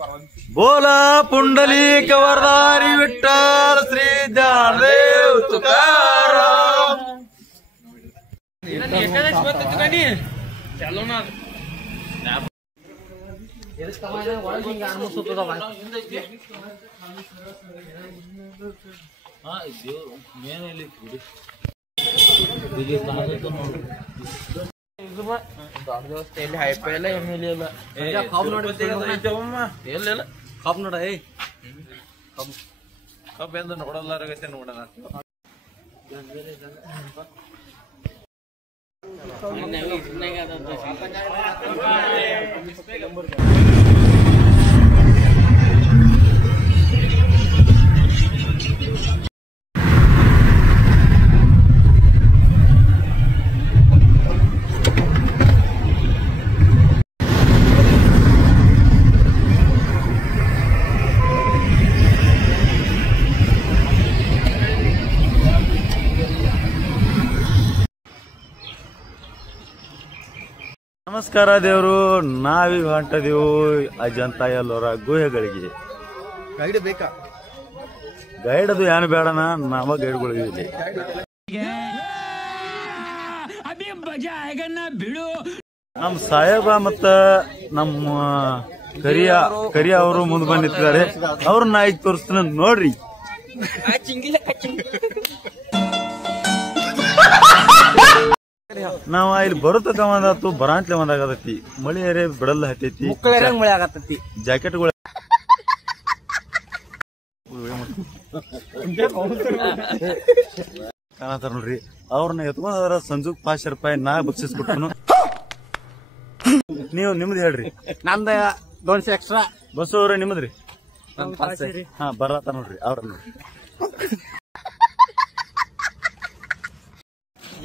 बोला पुंडलिक वरदारी विठ्ठल श्री ज्ञानदेव तुकाराम. ಕಬ್ ನೋಡ ಕಬ್ ಎಂದು ನೋಡಲಾರಗತ್ತೆ ನೋಡೋಣ. ನಮಸ್ಕಾರ ದೇವರು, ನಾವೀಗ ಹೊಂಟದೀವು ಅಜಂತ ಎಲ್ಲೋರ ಗುಹೆಗಳಿಗೆ. ಗೈಡ್ ಬೇಕಾ? ಗೈಡ್ ಅದು ಏನು ಬೇಡನ, ನಾವ ಗೈಡ್ಗಳಿಗೆ ಇಲ್ಲಿ. ನಮ್ಮ ಸಾಹೇಬ ಮತ್ತ ನಮ್ಮ ಕರಿಯ ಅವರು ಮುಂದೆ ಬಂದಿದ್ದಾರೆ. ಅವ್ರನ್ನ ಈಗ ತೋರಿಸ್ತಾನ ನೋಡ್ರಿ. ನಾವ ಇಲ್ಲಿ ಬರುತ್ತಕ ಒಂದಾತು, ಬರಾಂತ್ಲೆ ಒಂದಾಗತೈತಿ. ಮಳಿ ಏರೇ ಬಿಡಲ್ಲ ಹತ್ತೈತಿ, ಮಳೆ ಆಗತ್ತೈತಿ. ಜಾಕೆಟ್ಗಳು ಕಾಣತಾರ ನೋಡ್ರಿ. ಅವ್ರನ್ನ ಎತ್ಕೊಂಡ್ರ ಸಂಜುಕ್ ₹5 ನಾ ಬಕ್ಷಿಸ್ಬಿಟ್ಟನು. ನೀವು ನಿಮ್ದು ಹೇಳ್ರಿ. ನಂದ 200 ಎಕ್ಸ್ಟ್ರಾ. ಬಸ್ಸು ಅವ್ರ ನಿಮ್ಮದ್ರಿ? ಹಾ ಬರತ್ತ ನೋಡ್ರಿ ಅವ್ರ.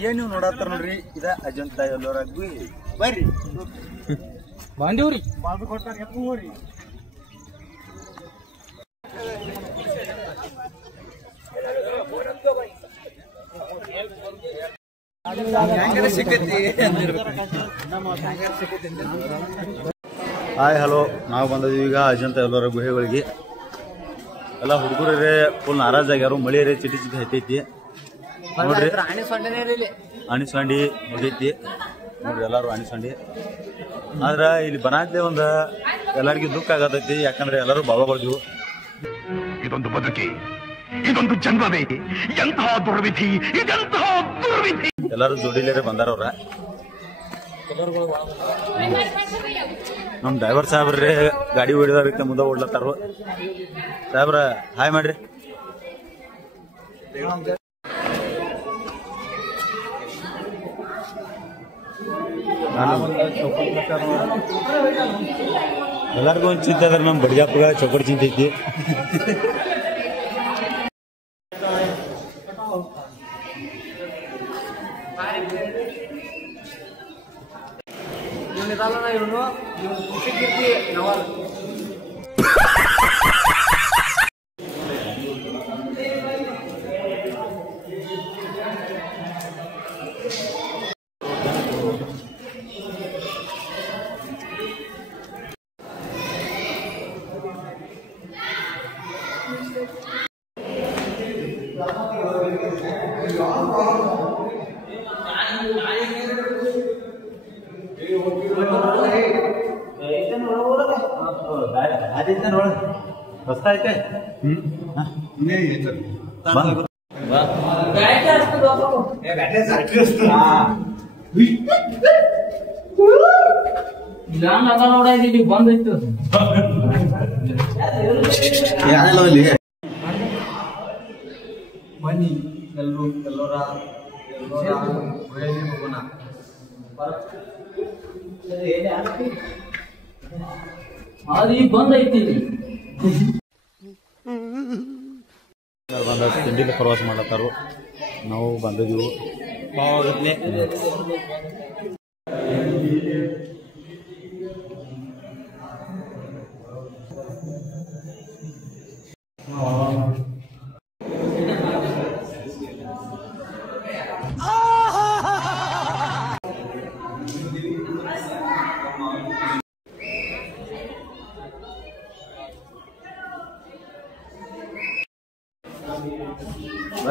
ಏನ್ ನೀವು ನೋಡತ್ತಾರ ನೋಡ್ರಿ, ಇದ ಅಜಂತ ಎಲ್ಲೋರ ಗುಹೆ. ಬರ್ರಿ ಬಾಂಡಿವ್ರಿ. ಹಾಯ್ ಹಲೋ, ನಾವು ಬಂದಿದ್ದೀವಿ ಈಗ ಅಜಂತ ಎಲ್ಲೋರ ಗುಹೆಗಳಿಗೆ. ಎಲ್ಲ ಹುಡುಗರೇ ಫುಲ್ ನಾರಾಜ್ ಆಗ್ಯಾರು. ಮಳಿ ರೇ ಚಿಟಿ ಚಿಟಿ ಹತ್ತೈತಿ ನೋಡ್ರಿ. ಆಣಿಸ್ಕೊಂಡಿ ಹೋಗೈತಿ ನೋಡ್ರಿ, ಎಲ್ಲಾರು ಆಣಿಸ್ಕೊಂಡಿ. ಆದ್ರ ಇಲ್ಲಿ ಬನಾತ್ಲೆ ಒಂದ ಎಲ್ಲರಿಗೂ ದುಃಖ ಆಗತೈತಿ. ಯಾಕಂದ್ರೆ ಎಲ್ಲರೂ ಬಾಬಾಗಳು. ಇದೊಂದು ಬದುಕಿ, ಇದೊಂದು ಜನ್ಮವೇ, ಎಂತಹ ದುರ್ವಿಧಿ, ಇದೆಂತಹ ದುರ್ವಿಧಿ. ಎಲ್ಲಾರು ಜೋಡಿಲೇರೆ ಬಂದಾರವ್ರ. ನಮ್ ಡ್ರೈವರ್ ಸಾಹೇಬ್ರೆ ಗಾಡಿ ಹೊಡಿದಾರ ಮುಂದೆ ಓಡ್ಲತ್ತಾರ. ಸಾಹೇಬ್ರ ಹಾಯ್ ಮಾಡ್ರಿ. ಎಲ್ಲರಿಗೂ ಒಂದು ಚಿಂತೆ ಅದ್ರ, ನಮ್ ಬಡಿಯಾಪಗ ಚೌಕಡ್ ಚಿಂತೆ ಐತಿ. ರಸ್ತೆ ಐತೆ. ಬನ್ನಿ ಎಲ್ಲರೂ ಎಲ್ಲೋರ ಹೋಗೋಣ. ಬಂದೈತಿ ತಿಂಡಿಗೆ ಪ್ರವಾಸ ಮಾಡತ್ತಾರು. ನಾವು ಬಂದಿದ್ದೀವಿ.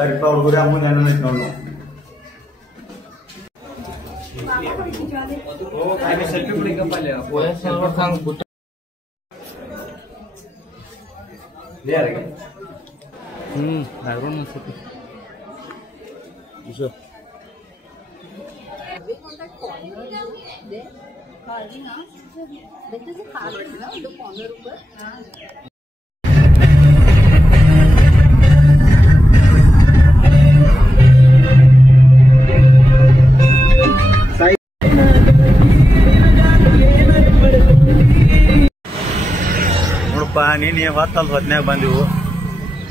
ಬರ್ರಿಪ್ಪ ಹುಡುಗರೇ ಅಮ್ಮನ ಏನ ನೋಡು ನೋಡಪ್ಪ ನೀನು ಹೊತ್ತಲ್ಲಿ ಹೊತ್ನ್ಯಾಗ ಬಂದಿವು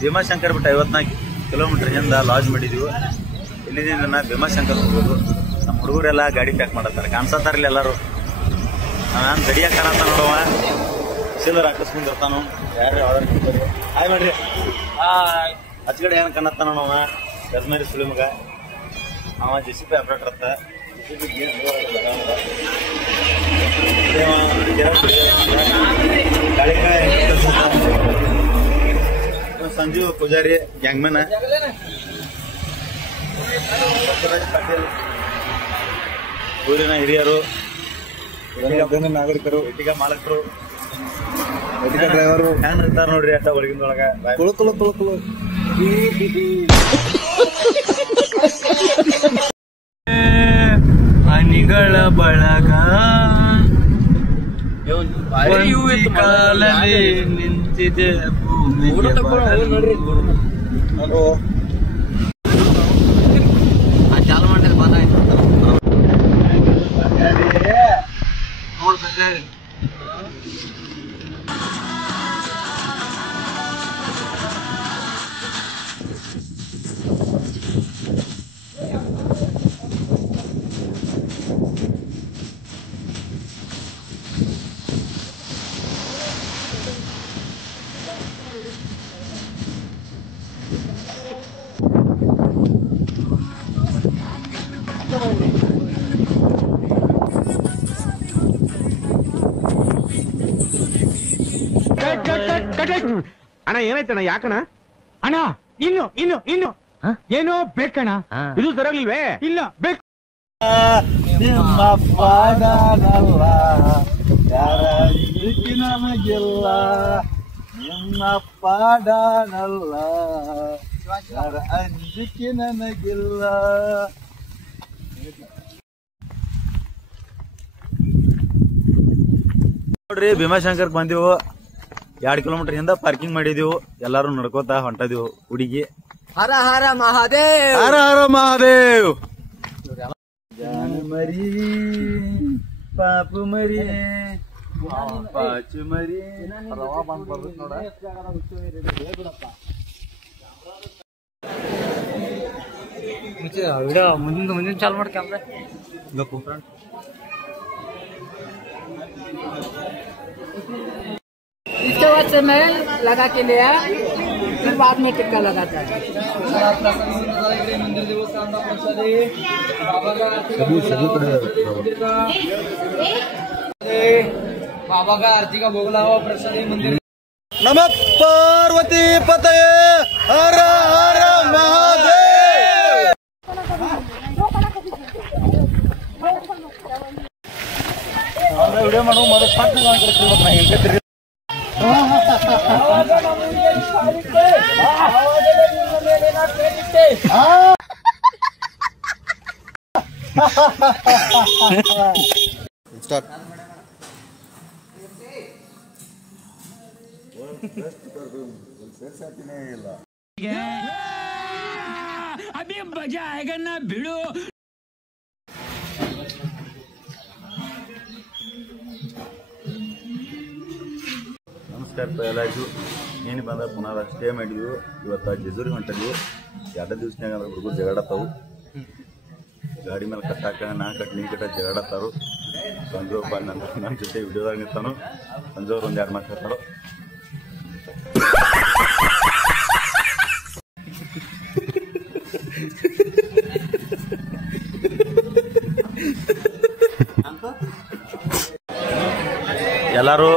ಭೀಮಾಶಂಕರ್ ಬಿಟ್ಟು 54 ಕಿಲೋಮೀಟರ್ ಹಿಂದ ಲಾಡ್ಜ್ ಮಾಡಿದೀವಿ. ಇಲ್ಲಿಂದ ಭೀಮಾಶಂಕರ್ ಹೋಗ್ಬೋದು. ನಮ್ಮ ಹುಡುಗರೆಲ್ಲ ಗಾಡಿ ಪ್ಯಾಕ್ ಮಾಡತ್ತಾರ ಕಾಣಿಸತ್ತಾರಿಲ್ಲ ಎಲ್ಲರೂ. ನಾನು ಗಡಿಯಾಗ ಕಾಣತ್ತ ನೋಡವ ಸಿಲ್ಲರ್ ಹಾಕಿಸ್ಕೊಂಡಿರ್ತಾನು ಯಾರು ಹಾಯ್ ಮಾಡ್ರಿ ಹಚ್ಗಡೆ ಏನು ಕಾಣತ್ತ ನೋಡವ ಗಜ್ಮೇರಿ ಸುಳಿ ಮಗ ಅವ JCP ಆಪ್ರೇಟರ್ ಅತ್ತ ಸಂಜೀವ್ ಪೂಜಾರಿ ಗ್ಯಾಂಗ್ಮನ್ ಪಾಟೀಲ್ ಊರಿನ ಹಿರಿಯರು ನಾಗರಿಕರು ಇಟ್ಟಿಗ ಮಾಲಕರು ಡ್ರೈವರು ಹ್ಯಾಂಡ್ ಇರ್ತಾರ ನೋಡ್ರಿ ಅಷ್ಟ ಒಳಗಿಂದೊಳಗ ಹನಿಗಳ ಬಳಗ ಕಾಲಲ್ಲಿ ನಿಂತಿದೆ ಭೂಮಿ ಚಾಲು ಮಾಡಿದ್ರೆ ಬಂದಾಯ್ತು. ಅಣ್ಣ ಏನಾಯ್ತಣ್ಣ ಯಾಕಣ್ಣ? ಅಣ್ಣ ಇನ್ನು ಏನೋ ಬೇಕಣ್ಣ. ಇದು ಸರಿಯಾಗ್ಲಿಲ್ವೇ? ಇಲ್ಲ ಬೇಕು. ನಿಮ್ಮ ಪಾಡನಲ್ಲ ಯಾರ ನಮಗಿಲ್ಲ ನಿಮ್ಮ ಪಾಡನಲ್ಲ ಯಾರ ಅಂಜಿಕೆ ನನಗಿಲ್ಲ. ನೋಡ್ರಿ ಭೀಮಾಶಂಕರ್ ಬಂದಿವು 2 ಕಿಲೋಮೀಟರ್ ಹಿಂದ ಪಾರ್ಕಿಂಗ್ ಮಾಡಿದೀವು. ಎಲ್ಲಾರು ನಡ್ಕೋತಾ ಹೊಂಟದಿವು. ಹುಡುಗಿ ಹರ ಹರ ಮಹಾದೇವ್ ಹರ ಹರ ಮಹಾದೇವ್. ಜಾನ ಮರಿ ಪಾಪು ಮರಿ ಪಾಚು ಮರಿ ರವಾ ಬಂದ್ ಬರ್ಬೇಕು ನೋಡ. ವಿಡಿಯೋ ಮುಂದಿನ ಚಾಲು ಮಾಡಿ ಕ್ಯಾಮ್ರಾ ಗಪ್ಪು इसके बाद से मैं लगा के लिया फिर बाद में टिक्का लगाता है. बाबा का आरती का भोग लगाओ प्रसादी मंदिर. नमः पार्वती पतये हर हर महादेव. ವಿಡಿಯೋ ಮಾಡೋ ಮೊದಲು ಪಟ್ಟು ಹೇಳ್ತಿರ್ಬೇಕು. स्टार्ट. अभी मजा आएगा ना भिड़ो. ನಮಸ್ಕಾರ ಎಲ್ಲರಿಗೂ. ಏನು ಬಂದ ಪುನಃ ಸ್ಟೇ ಮಾಡಿದ್ವಿ. ಇವತ್ತು ಜಜೂರಿ ಹೊಂಟಿದ್ವಿ. 2 ದಿವಸನಾಗ ಹುಡುಗರು ಜಗಳಾಡತ್ತಾವು. ಗಾಡಿ ಮೇಲೆ ಕಟ್ಟಾಕ ನಾ ಕಟ್ ನೀ ಕಟ್ಟ ಜಗಳಾಡತ್ತಾರು. ಸಂಜು ಒಬ್ಬ ನನ್ನ ಜೊತೆ ವಿಡಿಯೋದಾಗ ನಿಂತಾನು. ಸಂಜು ಅವ್ರು 1-2 ಮಾತು ಹೇಳ್ತಾರು. ಎಲ್ಲರೂ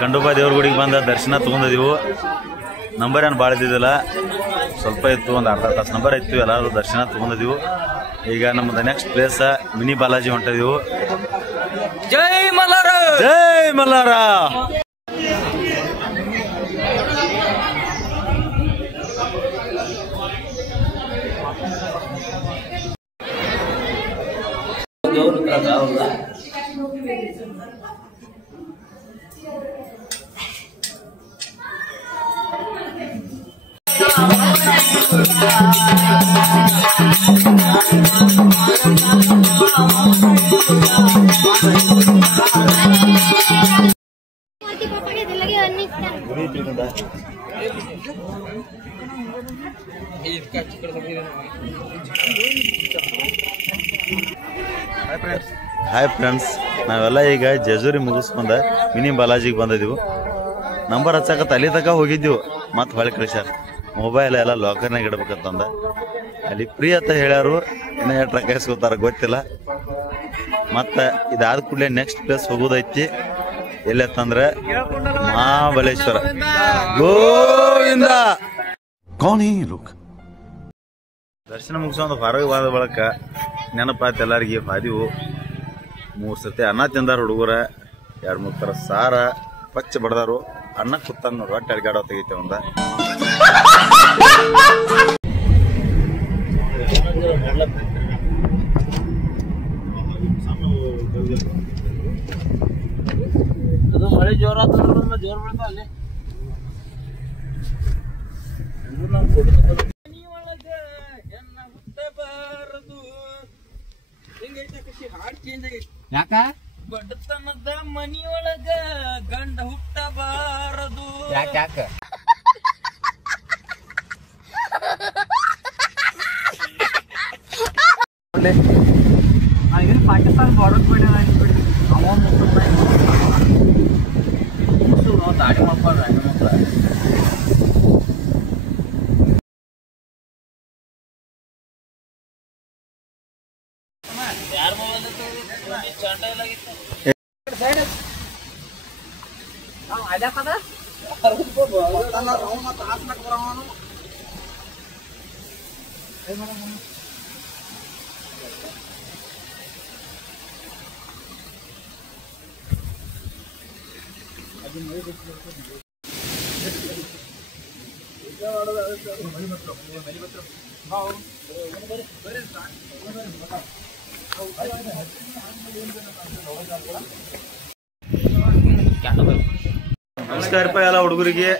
ಕಂಡುಬಾ ದೇವ್ರ ಗುಡಿಗೆ ಬಂದ ದರ್ಶನ ತಗೊಂಡಿದೀವು. ನಂಬರ್ ಏನು ಭಾಳ ಇದ್ದಿದ್ದಿಲ್ಲ. ಸ್ವಲ್ಪ ಇತ್ತು, ಒಂದು ಅರ್ಧ ತಾಸು ನಂಬರ್ ಇತ್ತು. ಎಲ್ಲರೂ ದರ್ಶನ ತಗೊಂಡಿದ್ದೀವಿ. ಈಗ ನಮ್ಮದು ನೆಕ್ಸ್ಟ್ ಪ್ಲೇಸ್ ಮಿನಿ ಬಾಲಾಜಿ ಹೊಂಟಿದೀವು. ಜೈ ಮಲ್ಲಾರ, ಜೈ ಮಲ್ಲಾರ. ಹಾಯ್ ಫ್ರೆಂಡ್ಸ್, ನಾವೆಲ್ಲ ಈಗ ಜಜೂರಿ ಮುಗಿಸ್ಕೊಂಡ ಮಿನಿ ಬಾಲಾಜಿಗೆ ಬಂದಿದ್ದೀವಿ. ನಂಬರ್ ಹಚ್ಚಕತ್ತ ಅಲ್ಲಿ ತನಕ ಹೋಗಿದ್ದೀವಿ. ಮತ್ತೆ ಹೊಳೆ ಕಳಿಸ್ಯಾರ ಮೊಬೈಲ್ ಎಲ್ಲ ಲಾಕರ್ನಾಗ ಇಡ್ಬೇಕಂತಂದ. ಅಲ್ಲಿ ಫ್ರೀ ಅಂತ ಹೇಳ್ಯಾರು. ಇನ್ನೂ ಎಷ್ಟು ರೊಕ್ಕ ಇಸ್ಕೊತಾರ ಗೊತ್ತಿಲ್ಲ. ಮತ್ತೆ ಇದಾದ ಕೂಡಲೇ ನೆಕ್ಸ್ಟ್ ಪ್ಲೇಸ್ ಹೋಗೋದೈತಿ. ಎಲ್ಲತ್ತಂದ್ರೆ ಮಹಾಬಲೇಶ್ವರ. ಗೋವಿಂದ. ದರ್ಶನ ಮುಗಿಸೋದು ಹೊರಗೆ ಬಾದ ಬಳಕ ನೆನಪಾಯ್ತು ಎಲ್ಲರಿಗೆ. ಬಾದಿವು 3 ಸತಿ ಅನ್ನ ತಿಂದಾರ ಹುಡುಗರ. 2-3 ಥರ ಸಾರ ಪಚ್ಚ ಬಡ್ದಾರು. ಅನ್ನ ಕುತ್ತಾನ ರೊಟ್ಟಿ ಅಡ್ಗಾಡೋ ತೆಗಿತೆ ಒಂದ. ಅದು ಮಳೆ ಜೋರ ಜೋರ್ ಬೀಳ್ತಾವ ಅಲ್ಲಿ. ಯಾಕ ಬಡತನದ ಮನಿಯೊಳಗ ಗಂಡ ಹುಟ್ಟಬಾರದು. ಯಾಕ ಪಾಕಿಸ್ತಾನ ಬಾರ್ಡರ್ ದಾಡಿ ಮಾಡ್ಬಾರ್ದು. ನಮಸ್ಕಾರಪ್ಪ ಎಲ್ಲ ಹುಡುಗರಿಗೆ.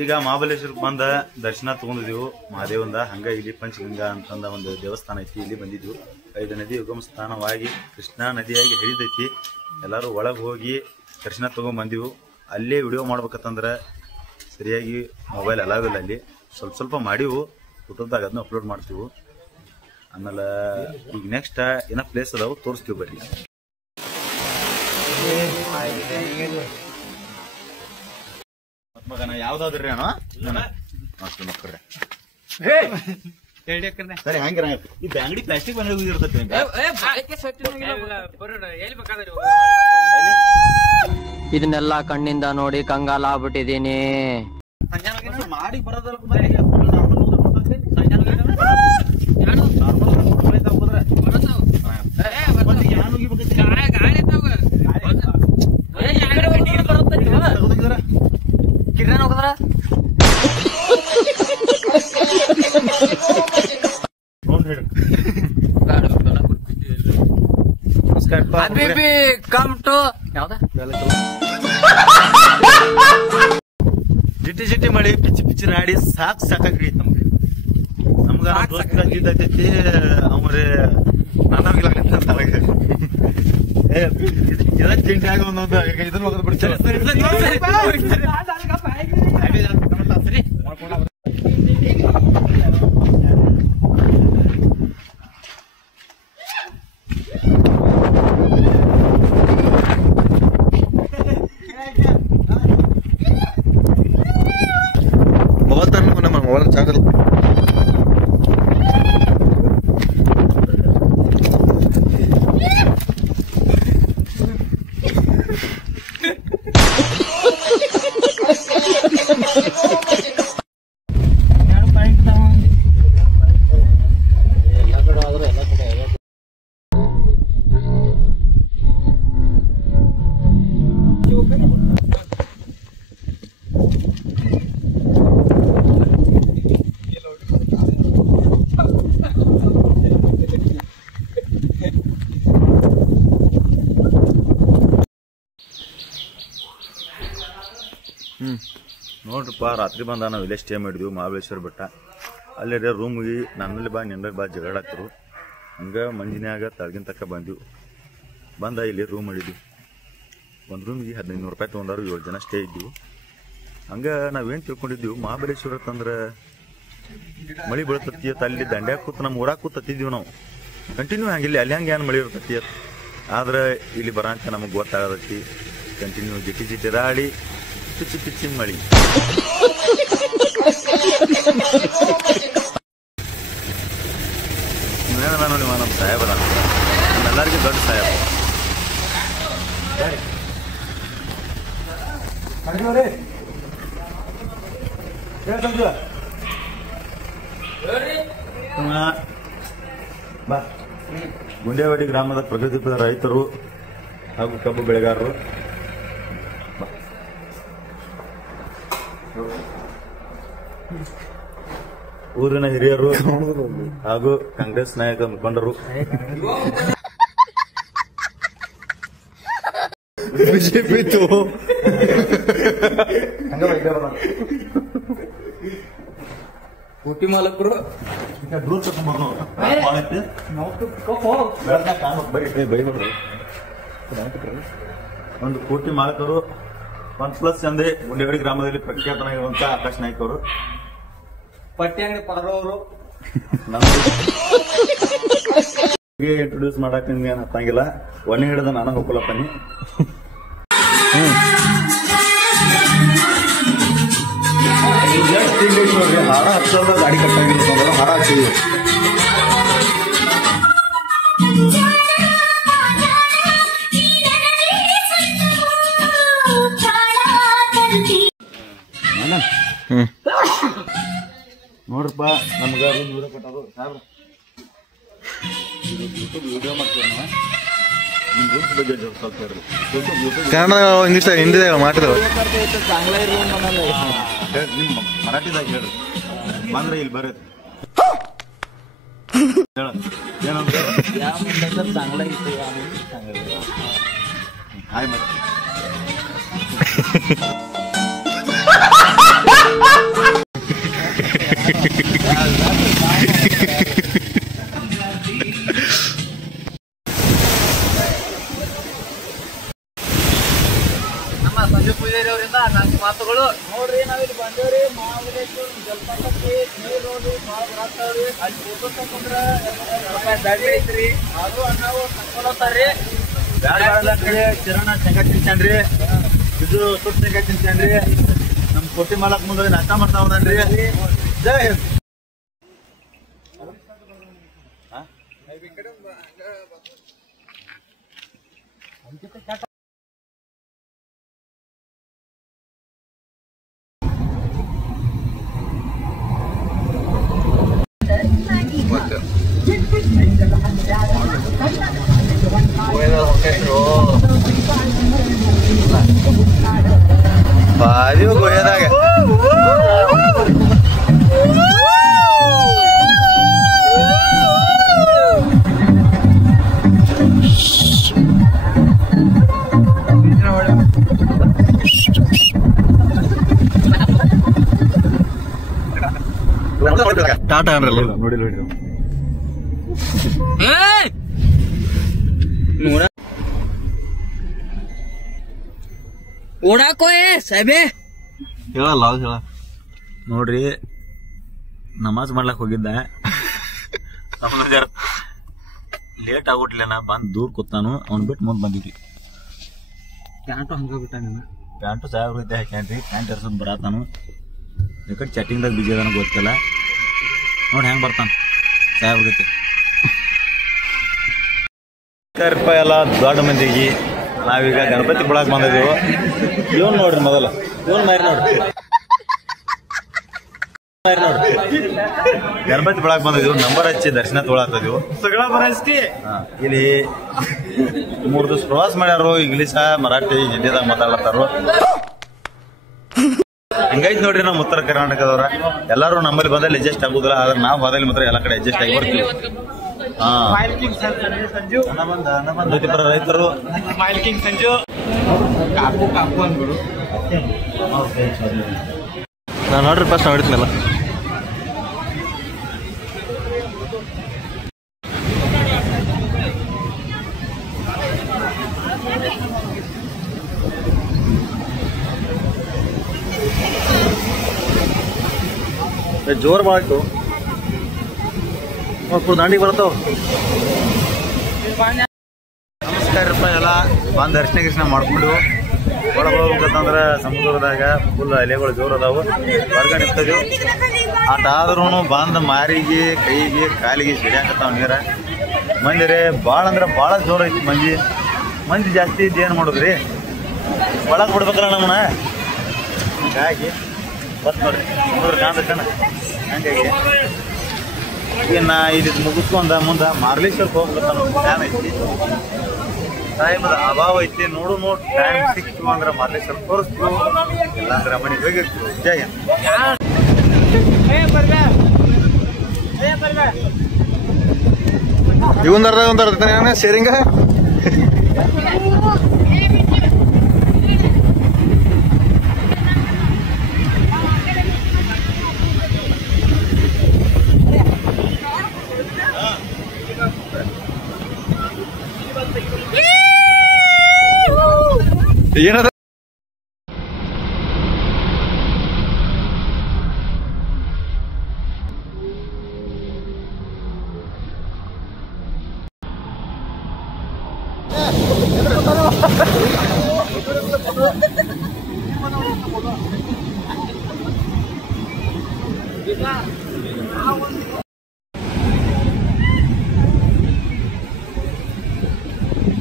ಈಗ ಮಹಾಬಲೇಶ್ವರಕ್ಕೆ ಬಂದ ದರ್ಶನ ತಗೊಂಡಿದ್ದೀವಿ ಮಹಾದೇವಂದ. ಹಂಗ ಇಲ್ಲಿ ಪಂಚಗಂಗಾ ಅಂತಂದ ಒಂದು ದೇವಸ್ಥಾನ ಐತಿ, ಇಲ್ಲಿ ಬಂದಿದ್ವಿ. 5 ನದಿ ಉಗಮ ಸ್ಥಾನವಾಗಿ ಕೃಷ್ಣಾ ನದಿಯಾಗಿ ಹರಿದೈತಿ. ಎಲ್ಲರೂ ಒಳಗೆ ಹೋಗಿ ದರ್ಶನ ತಗೊಂಡ್ ಬಂದಿವು. ಅಲ್ಲೇ ವಿಡಿಯೋ ಮಾಡ್ಬೇಕಂತಂದ್ರೆ ಸರಿಯಾಗಿ ಮೊಬೈಲ್ ಅಲಾವಿಲ್ಲ. ಅಲ್ಲಿ ಸ್ವಲ್ಪ ಮಾಡಿವು. ಯೂಟ್ಯೂಬ್ದಾಗ ಅದನ್ನ ಅಪ್ಲೋಡ್ ಮಾಡ್ತೀವಿ. ಆಮೇಲೆ ಈಗ ನೆಕ್ಸ್ಟ್ ಏನೋ ಪ್ಲೇಸ್ ಅದಾವು ತೋರಿಸ್ತೀವಿ ಬರ್ರಿ. ಮಗನ ಯಾವ್ದಾದ್ರಿ ಅಣ್ಣ ಮಕ್ಕಳ್ರೆ ಸರಿ ಹಂಗಿರ ಈ ಬ್ಯಾಂಗಡಿ ಪ್ಲಾಸ್ಟಿಕ್ ಬಂದ ಇರ್ತೈತಿ. ಇದನ್ನೆಲ್ಲ ಕಣ್ಣಿಂದ ನೋಡಿ ಕಂಗಾಲ ಆಗ್ಬಿಟ್ಟಿದೀನಿ. ಮಾಡಿ ಬರೋದಲ್ಲ ಕಿರಣ್ ಹೋಗದ್ರ ಕಮ್ ಟು ಯಾವ್ದ ಜಿಟಿ ಮಳಿ ಪಿಚ್ಚಿ ರಾಡಿ ಸಾಕಾಗ್ರಿ ನಮ್ಗೆ. ದೋಸ್ತೈತಿ ಅವ್ರೆ ತಿಂಡಿ ಆಗ ಒಂದೊಂದು ಇದನ್ನ ಹೋಗೋದು ಬಿಡ್ತಾರೆ. ನಮ್ಮ ಮೊಬೈಲ್ ಚಾರ್ಜರ್ ನೋಡ್ರಪ್ಪ, ರಾತ್ರಿ ಬಂದ ನಾವು ಇಲ್ಲೇ ಸ್ಟೇ ಮಾಡಿದ್ವಿ ಮಹಾಬಲೇಶ್ವರ ಬೆಟ್ಟ. ಅಲ್ಲೇ ರೂಮ್ಗೆ ನನ್ನಲ್ಲಿ ಬಾ ನಿನ್ನಲ್ಲಿ ಬಾ ಜಗಳಾಕ್ತರು. ಹಂಗೆ ಮಂಜಿನ್ಯಾಗ ತಳಗಿನ ತಕ್ಕ ಬಂದ್ವಿ. ಬಂದ ಇಲ್ಲಿ ರೂಮ್ ಮಾಡಿದ್ವಿ. ಒಂದು ರೂಮಿಗೆ 1500 ರೂಪಾಯಿ ತೊಗೊಂಡಾರು. 7 ಜನ ಸ್ಟೇ ಇದ್ದೀವಿ. ಹಂಗೆ ನಾವೇನು ತಿಳ್ಕೊಂಡಿದ್ದೀವಿ, ಮಹಾಬಲೇಶ್ವರ ಅಂತಂದ್ರೆ ಮಳೆ ಬೀಳ್ತತಿ ಅಂತ ಅಲ್ಲಿ ದಂಡ್ಯಾಗ ಕೂತು ನಮ್ಮ ಊರಾಗ ಕೂತಿದ್ದೀವಿ ನಾವು. ಕಂಟಿನ್ಯೂ ಹಂಗಿಲ್ಲ ಅಲ್ಲಿ ಹಂಗೆ ಏನು ಮಳೆ ಇರ್ತತಿ ಅಂತ. ಆದ್ರೆ ಇಲ್ಲಿ ಬರಂತ ನಮಗೆ ಗೊತ್ತಾಗತೈತಿ. ಕಂಟಿನ್ಯೂ ಜಿಟಿ ರಾಡಿ ಪಿಚ್ಚಿ ಮಳಿ. ನೀವೇನ ನೋಡಿ ನಮ್ಮ ಸಾಹೇಬರ ನಮ್ಮೆಲ್ಲರಿಗೂ ದೊಡ್ಡ ಸಾಹೇಬ. ಬಾ. ಗುಂಡೇವಾಡಿ ಗ್ರಾಮದ ಪ್ರಗತಿಪರ ರೈತರು ಹಾಗೂ ಕಬ್ಬು ಬೆಳೆಗಾರರು. ಊರಿನ ಹಿರಿಯರು ಹಾಗೂ ಕಾಂಗ್ರೆಸ್ ನಾಯಕ ಮುಖಂಡರು. ಬಿಜೆಪಿ ಕೋಟಿ ಮಾಲಕರು ಒಂದು ಕೋಟಿ ಮಾಲಕರು. OnePlus ಚಂದೆ ಗುಂಡೇವಾಡಿ ಗ್ರಾಮದಲ್ಲಿ ಪ್ರಖ್ಯಾತನಾಗಿರುವಂತ ಆಕಾಶ್ ನಾಯ್ಕ ಅವರು. ಪಟ್ಟಿ ಅಂಗಡಿ ಪರವರು ನಮಗೆ ಇಂಟ್ರೊಡ್ಯೂಸ್ ಮಾಡಕ್ ನಿಮ್ಗೆ ಏನು ಹತ್ತಂಗಿಲ್ಲ. ಒಣೆ ಹಿಡಿದ ನಾನು ಹೋಗ್ಕೊಳಪ್ಪನಿ. ನೋಡ್ರಿ, ಹಾರ ಹಚ್ಚೋದ ಗಾಡಿ ಕಟ್ಟಾಗಿಲ್ಲ, ಹಾರ ಹಚ್ಚಿದ್ವಿ. ನೋಡ್ರಪ್ಪ, ನಮ್ಗ ವಿಡಿಯೋ ಕೊಟ್ಟರು ಸಾಹೇಬ್ರ. ಯೂಟ್ಯೂಬ್ ವಿಡಿಯೋ ಮಾಡ್ತೀವಿ ನಾವು. ನಿಮ್ಮ ರೂಲ್ಸ್ ಬಗ್ಗೆ ಸ್ವಲ್ಪ ಹೇಳ್ರಿ. ಕನ್ನಡ ಇಂಗ್ಲೀಷ್ ಹಿಂದಿದಾಗ ಮಾತಾಡೋದು ನಿಮ್ಮ ಮರಾಠಿದಾಗ ಹೇಳ್ರಿ. ಬಂದ್ರೆ ಇಲ್ಲಿ ಬರೋದು ಏನಂತ चांगला इथे हाय मत ನಮ್ಮ ಸಂಜೆ ಪೂಜಾರಿ ಅವರಿಂದ ನಾಲ್ಕು ಮಾತುಗಳು. ನೋಡ್ರಿ, ನಾವಿಲ್ಲಿ ಬಂದೇವ್ರಿ ಮಹಾಬಲೇಶ್ವರ ಜಲಪಾತಕ್ಕೆ. ನೀರು ನೋಡ್ರಿ ಭಾಳ ಬರತ್ತಾವ್ರಿ. ಅಲ್ಲಿ ಫೋಟೋ ತಗೊಂಡ್ರೆ ದಾಡಿ ಐತ್ರಿ. ಅದು ನಾವು ತಗೊಳತ್ತಾರ್ರಿ. ಕಿರಣ ಶೇಂಗಾ ತಿನ್ಸ್ಯಾನ್ರಿ. ಇದು ಸುಟ್ಟು ಶೇಂಗಾ ತಿನ್ಸ್ಯಾನ್ರಿ. ನಮ್ ಕೋಟಿ ಮಾಲಕ್ ಮುಂದೆ ನಾಷ್ಟ ಮಾಡ್ತಾ ಹೋದನ್ರಿ. ಜೈ ಹಿಂದ್. ಭಾರಿ ಗೊಯ್ಯದಾಗ ಟಾಟಾ ಅನ್ರಲ್ಲ ನೋಡಿ ನೋಡಿ ಓಡಾಕೋ ಸಾಹೇಬೇ ಹೇಳಲ್ಲ ಹೇಳ. ನೋಡ್ರಿ, ನಮಾಜ್ ಮಾಡ್ಲಕ್ ಹೋಗಿದ್ದ. ಲೇಟ್ ಆಗ್ಬಿಟ್ಲೇನ ಬಂದ್ ದೂರ್ ಕೂತಾನು. ಅವ್ನ್ ಬಿಟ್ಟು ಮುಂದ್ ಬಂದಿದ್ವಿ. ಪ್ಯಾಂಟು ಹಂಗ ಬಿಟ್ಟ ಪ್ಯಾಂಟು ಸಾಹೇಬ್ರ ಇದ್ದೆ ಹಾಕ್ಯಾನ್ರಿ. ಪ್ಯಾಂಟ್ ಎರ್ಸದ್ ಬರತಾನು. ಯಾಕಡೆ ಚಾಟಿಂಗ್ದಾಗ ಬಿಜಿ ಅದಾನ ಗೊತ್ತಿಲ್ಲ. ನೋಡಿ ಹೆಂಗ್ ಬರ್ತಾನ ಸಾಹೇಬ್ರ ಜೊತೆ. ರೂಪಾಯಿ ಎಲ್ಲ ದೊಡ್ಡ ಮಂದಿಗೆ. ನಾವೀಗ ಗಣಪತಿ ಬಿಡಾಕ್ ಬಂದಿದ್ದೀವಿ. ಇವನ್ ನೋಡ್ರಿ, ಮೊದಲ ಇವನ್ ಮಾರಿ ನೋಡ್ರಿ, ಗಣಪತಿ ಬಿಡಾಕ್ ಬಂದಿದ್ದೀವಿ. ನಂಬರ್ ಹಚ್ಚಿ ದರ್ಶನ ತೊಗೊಳತ್ತಿದ್ದೀವಿ. ಇಲ್ಲಿ 3 ದಿವಸ ಪ್ರವಾಸ ಮಾಡ್ಯಾರು. ಇಂಗ್ಲೀಷ, ಮರಾಠಿ, ಹಿಂದಿದಾಗ ಮಾತಾಡ್ಲತ್ತಾರು. ಹಂಗೈತ್ ನೋಡ್ರಿ ನಮ್ಮ ಉತ್ತರ ಕರ್ನಾಟಕದವ್ರ. ಎಲ್ಲಾರು ನಮ್ಮಲ್ಲಿ ಬಂದಲ್ಲಿ ಅಡ್ಜಸ್ಟ್ ಆಗುದಿಲ್ಲ. ಆದ್ರೆ ನಾವು ಹೋದಲ್ಲಿ ಮಾತ್ರ ಎಲ್ಲ ಕಡೆ ಅಡ್ಜಸ್ಟ್ ಆಗಿ ಬರ್ತೀವಿ. ರೈತರು ಸಂಜು ಕಾಕು ಕಾಕು ಅಂದ್ಬಿಡು. ನಾನು ನೋಡ್ರಿ ಫಸ್ಟ್ ನೋಡಿದ್ನಲ್ಲ. ಜೋರ್ ಮಾಡ್ತು ದಾಂಡಿಗೆ ಬರ್ತಾವ. ನಮಸ್ಕಾರಪ್ಪ ಎಲ್ಲ ಬಂದು ದರ್ಶನ ಮಾಡ್ಕೊಂಡು ಒಳಗೆ ಹೋಗ್ಬೇಕಂದ್ರೆ ಸಮುದ್ರದಾಗ ಫುಲ್ ಅಲೆಗಳು ಜೋರು ಅದಾವು. ಹೊರಗಡೆ ನಿಂತದೆವು ಆಟ ಆದ್ರೂ ಬಂದ ಮಾರಿಗೆ ಕೈಗೆ ಕಾಲಿಗೆ ಸಿಡಿಯಾಕತ್ತಾವ ನೀರ. ಮಂದಿರೇ ಭಾಳ ಅಂದ್ರೆ ಭಾಳ ಜೋರು ಐತಿ. ಮಂದಿ ಜಾಸ್ತಿ ಇದ್ದು ಏನು ಮಾಡೋದ್ರಿ, ಒಳಗೆ ಬಿಡ್ಬೇಕಲ್ಲ ನಮ್ಮನ್ನ. ಹೀಗಾಗಿ ಬಸ್ ನೋಡ್ರಿ ಸಮುದ್ರ ಕಾಣ್ತಾನ. ಹಂಗಾಗಿ ಇನ್ನು ಇದು ಮುಗಿಸ್ಕೊಂಡ ಮುಂದೆ ಮಾರ್ಲೇಶ್ವರಕ್ಕೆ ಹೋಗ್ಬೇಕನ್ನೋ ಪ್ಲ್ಯಾನ್ ಐತಿ. ಟೈಮದ ಅಭಾವ ಐತಿ. ನೋಡು ಟೈಮ್ ಸಿಕ್ತು ಅಂದ್ರೆ ಮಾರ್ಲೇಶ್ವರ ತೋರಿಸ್ತು, ಇಲ್ಲಾಂದ್ರೆ ಮನೆಗೆ ಹೋಗಿರ್ತೀವಿ. ಜಯ ಇವಂದಾರ ಶೇರಿಂಗ ಏನದ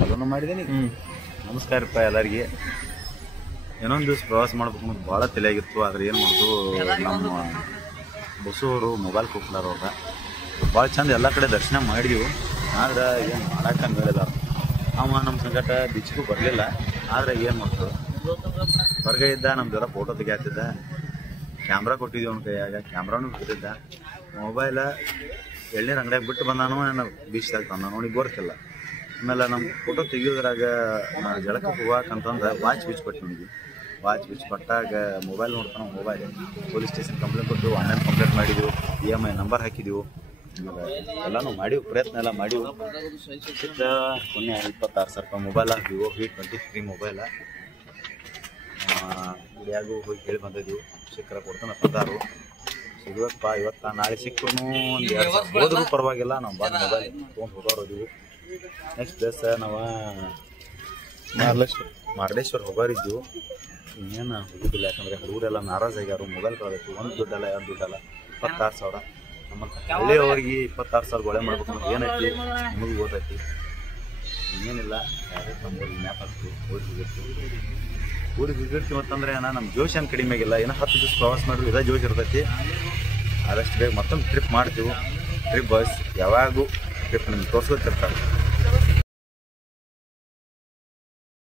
ಅದನ್ನು ಮಾಡಿದ್ದೀನಿ. ನಮಸ್ಕಾರಪ್ಪ ಎಲ್ಲರಿಗೆ. ಇನ್ನೊಂದು ದಿವಸ ಪ್ರವಾಸ ಮಾಡ್ಬೇಕು ಅನ್ನೋದು ಭಾಳ ತಲೆಯಾಗಿತ್ತು. ಆದರೆ ಏನು ಮಾಡೋದು, ನಮ್ಮ ಬಸ್ಸು ಅವರು ಮೊಬೈಲ್ ಕೊಟ್ಲಾರ ಅವ್ರ ಭಾಳ ಚಂದ ಎಲ್ಲ ಕಡೆ ದರ್ಶನ ಮಾಡಿದೆವು. ಆದ್ರೆ ಏನು ಮಾಡಕ್ಕೆ ಹೇಳಿಲ್ಲ. ಅವ ನಮ್ಮ ಸಂಕಟ ಬೀಚ್ಗೂ ಬರಲಿಲ್ಲ. ಆದರೆ ಏನು ಮಾಡ್ತದೆ, ಹೊರಗೆ ಇದ್ದ ನಮ್ಮ ಜರ ಫೋಟೋ ತೆಗಿತಿದ್ದ. ಕ್ಯಾಮ್ರಾ ಕೊಟ್ಟಿದ್ದೀವಿ ಅವ್ನ ಕೈಯಾಗ, ಕ್ಯಾಮ್ರಾನು ಬಿಟ್ಟಿದ್ದ. ಮೊಬೈಲ ಎಳ್ನೀರು ಅಂಗಡಿಯಾಗ ಬಿಟ್ಟು ಬಂದಾನು ನಾವು ಬೀಚ್ದಾಗ ತಂದ ಅವನಿಗೆ ಗೊತ್ತಿಲ್ಲ. ಆಮೇಲೆ ನಮ್ಮ ಫೋಟೋ ತೆಗಿಯೋದ್ರಾಗ ಜಳಕ್ಕೆ ಹೋಗಕ್ಕಂತಂದು ವಾಚ್ ಬೀಚ್ ಕೊಟ್ಟು ನಮಗೆ. ವಾಚ್ ಬೀಚ್ ಕೊಟ್ಟಾಗ ಮೊಬೈಲ್ ನೋಡ್ತಾನೆ. ಮೊಬೈಲ್ ಪೊಲೀಸ್ ಸ್ಟೇಷನ್ ಕಂಪ್ಲೇಂಟ್ ಕೊಟ್ಟು ಆನ್ಲೈನ್ ಕಂಪ್ಲೇಂಟ್ ಮಾಡಿದೆವು. EMI ನಂಬರ್ ಹಾಕಿದೆವು. ಎಲ್ಲನೂ ಮಾಡಿವು, ಪ್ರಯತ್ನ ಎಲ್ಲ ಮಾಡಿವು. ಸಿಕ್ಕ ಮೊನ್ನೆ 26,000 ರೂಪಾಯಿ ಮೊಬೈಲ. Vivo V23 mobile. ಗುಡಿಯಾಗೂ ಹೋಗಿ ಹೇಳಿ ಬಂದಿದ್ದೆವು. ಸಿಕ್ಕರ ಕೊಡ್ತಾನೆ 16 ಸಿಗ್ಬೇಕಪ್ಪ. ಇವತ್ತು ನಾಳೆ ಸಿಕ್ಕರೂ ಒಂದು 2,000 ಹೋದ್ರೂ ಪರವಾಗಿಲ್ಲ. ನಾವು ಬಂದು ಮೊಬೈಲ್ ತೊಗೊಂಡು ಹೋಗೋರಿದ್ದೀವಿ. ನೆಕ್ಸ್ಟ್ ದಿವಸ ನಾವು ಮಾರ್ಲೇಶ್ವರ ಹೋಗೋರಿದ್ದೀವಿ. ಇನ್ನೇನು ಹೋಗಿದ್ದಿಲ್ಲ, ಯಾಕಂದರೆ ಹುಡುಗರೆಲ್ಲ ನಾರಾಜ್ ಆಗ್ಯಾರು. ಮೊಬೈಲ್ ಕಳೆದೈತಿ. ಒಂದು ದುಡ್ಡಲ್ಲ 2 ದುಡ್ಡಲ್ಲ 26,000. ನಮ್ಮಂತ ಹಳ್ಳಿಯವ್ರಿಗೆ 26,000 ಗೊಳೆ ಮಾಡ್ಬೇಕು ಅನ್ನೋದು ಏನೈತಿ ನಿಮಗೆ ಗೊತ್ತೈತಿ. ಇನ್ನೇನಿಲ್ಲ, ಯಾರೇ ಬಂದಲ್ಲಿ ಮ್ಯಾಪ್ ಹಾಕ್ತೀವಿ, ಊರಿಗೆ ಹೋಗಿರ್ತೀವಿ ಅಂತಂದ್ರೆ ನಮ್ಮ ಜೋಶ್ ಏನು ಕಡಿಮೆ ಆಗಿಲ್ಲ. ಏನೋ 10 ದಿವಸ ಪ್ರವಾಸ ಮಾಡಿದ್ರು ಇದೇ ಜೋಶ್ ಇರ್ತೈತಿ. ಆದಷ್ಟು ಬೇಗ ಮತ್ತೊಂದು ಟ್ರಿಪ್ ಮಾಡ್ತೀವಿ. ಟ್ರಿಪ್ ಬಾಯ್ಸ್ ಯಾವಾಗೂ ಟ್ರಿಪ್ ನಿಮ್ಗೆ ತೋರಿಸ್ಕೊತಿರ್ತಾರೆ.